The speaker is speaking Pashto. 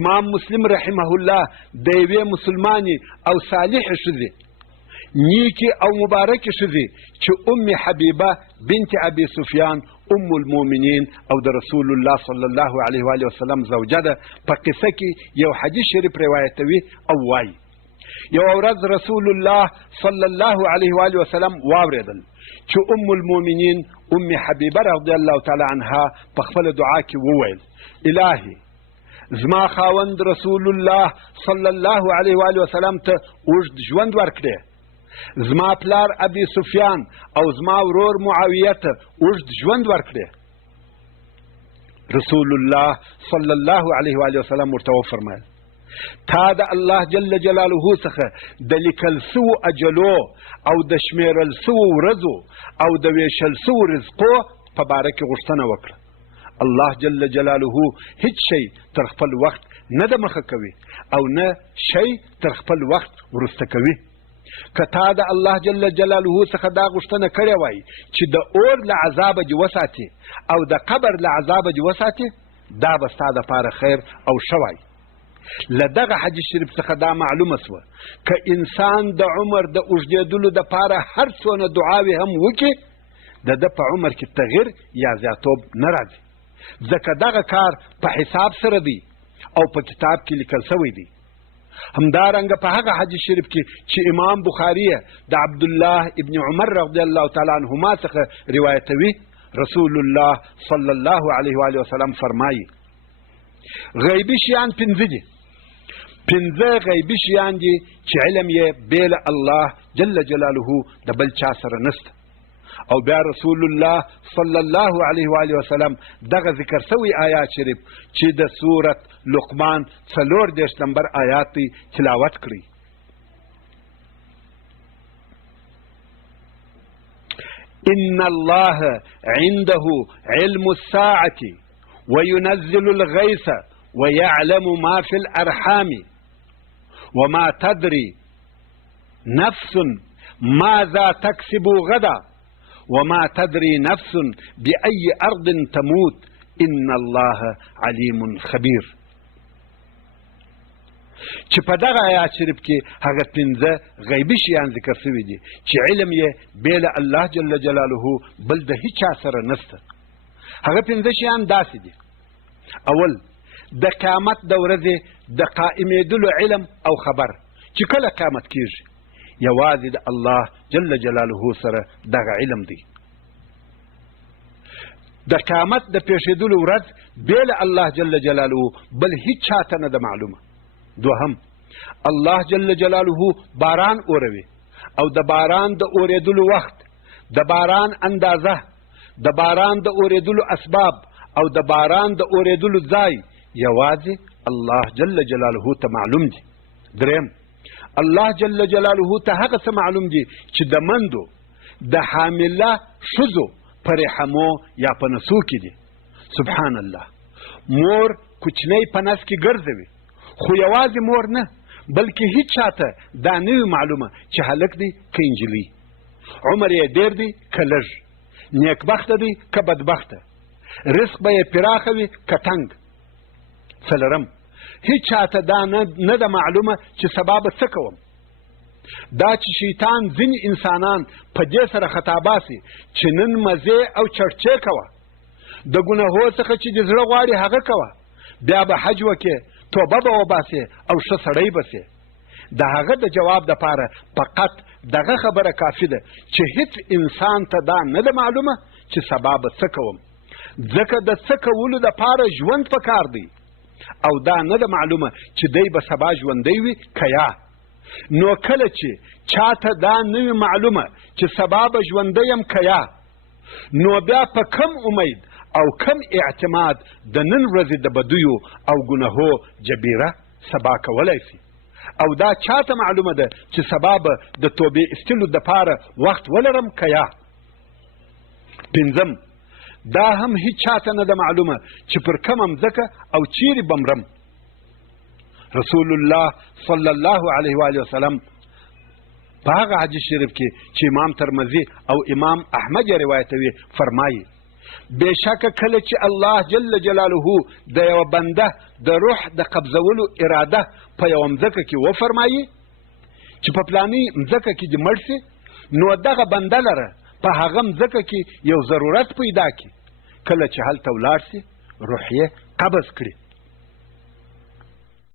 امام مسلم رحمه الله د یوې مسلمانې او صالحې ښځې نیکې او مبارکې ښځې چې ام حبیبه بنت ابي سفیان ام المؤمنین او د رسول الله صلی الله علیه و وسلم زوجه ده په قصه کې یو حدیث شریف روایتوي او وایي یو ورځ رسول الله صلی الله علیه و وسلم واورېدل چې ام المؤمنین ام حبیبه رضی الله تعالی عنها په خپل دعا کې وویل الهي زما خاوند رسول الله صلی الله علیه و وسلم ته اوږد ژوند ورکړي زما پلار ابي سفیان او زما ورور معاویه ته اوږد ژوند ورکړي رسول الله صلی الله علیه و وسلم ورته وفرمایل تا د الله جل جلاله څخه د لیکل سوو اجلو او د شمیرل سوو ورځو او د ویشل سوو رزقو په باره کې غوښتنه وکړه الله جل جلاله هیڅ شی تر خپل وخت نه د مخه کوي او نه شی تر خپل وخت وروسته کوي که تا د الله جل جلاله څخه دا غوښتنه کړې وای چې د اور له عذابه دې وساتي او د قبر له عذابه دې وساتي دا به ستا دپاره خیر او ښه وای له دغه حدیث شریف څخه دا معلومه سوه که انسان د عمر د اوږدېدلو دپاره هر څونه دعاوې هم وکړي د ده په عمر کې تغییر یا زیاتوب نه راځي ځکه دغه کار په حساب سره دی او په کتاب کې لیکل سوی دی همدارنګه په هغه حدیث شریف کې چې امام بخاري د عبدالله ابن عمر رضی الله تعالی عنهما څخه روایتوي رسول الله صلی الله علیه و وسلم فرمایي غیبي شیان پنځه دي پنځه غیبي شیان دي چې علم یې بې له الله جل جلاله د بل چا سره نسته او بیا رسول الله صلی الله علیه و وسلم دغه ذکر سوی آیات شریف چې د سورت لقمان 34 نمبر آیات تلاوت کړي ان الله عنده علم الساعة وينزل الغيث ويعلم ما في الأرحام وما تدري نفس ماذا تكسب غدا وما تدري نفس بأي أرض تموت إن الله عليم خبير چې په دغه آیات شریف کې هغه پنځه غیبي شیان ذکر شوي دي چې علم یې بې له الله جل جلاله بل د هیچا سره نسته هغه پنځه شیان داسې دي اول د قیامت د ورځې د قائمېدلو علم او خبر چې کله قیامت کېږي یوازې د الله جل جلاله سره دغه علم دی د قیامت د پیښېدلو ورځ بې له الله جل جلاله بل هیڅ چاته نه ده معلومه دوهم الله جل جلاله باران اوروي او د باران د اورېدلو وخت د باران اندازه د باران د اورېدلو اسباب او د باران د اورېدلو ځای یوازې الله جل جلاله ته معلوم دي دریم الله جل جلاله ته هغه څه معلوم دي چې د مندو د حامله ښځو په رحمو یا په نسو کې دي سبحان الله مور کوچنی په نس کې ګرځوي خو یوازې مور نه بلکې هیڅ چاته دا نه وي معلومه چې هلک دی که انجلۍ عمر یې ډېر دی که لږ نیکبخته دی که بدبخته رزق به یې پراخه وي که تنګ څلرم هیڅ چاته دا نه ده معلومه چې سبا به څه کوم دا چې شیطان ځینې انسانان په دې سره خطا باسي چې نن مزې او چړچې کوه د ګناهو څخه چې د زړه غواړي هغه کوه بیا به حج وکې توبه به وباسې او ښه سړی به سې د هغه د جواب دپاره فقط دغه خبره کافي ده چې هیڅ انسان ته دا نه ده معلومه چې سبا به څه کوم ځکه د څه کولو دپاره ژوند پکار دی او دا نه ده معلومه چې دی به سبا ژوندی وي که یا نو کله چې چاته دا نه وي معلومه چې سبا به ژوندی یم که یا نو بیا په کم امید او کم اعتماد د نن ورځې د بدیو او ګناهو جبیره سبا کولی شي او دا چاته معلومه ده چې سبا به د توبې ایستلو دپاره وخت ولرم که یا پنځم دا هم هیڅ چاته نه ده معلومه چې پر کومه مځکه او چیرې به مرم رسول الله صلی الله علیه و وسلم په هغه حدیث شریف کې چې امام ترمذي او امام احمد یې روایتوي فرمایي بېشکه کله چې الله جل جلاله د یوه بنده د روح د قبضولو اراده په یوه مځکه کې وفرمایي چې په فلاني مځکه کې دې مړ سي، نو دغه بنده لره په هغه مځکه کې یو ضرورت پیدا کړي، کله چې هلته ولاړ سي روح یې قبض کړي.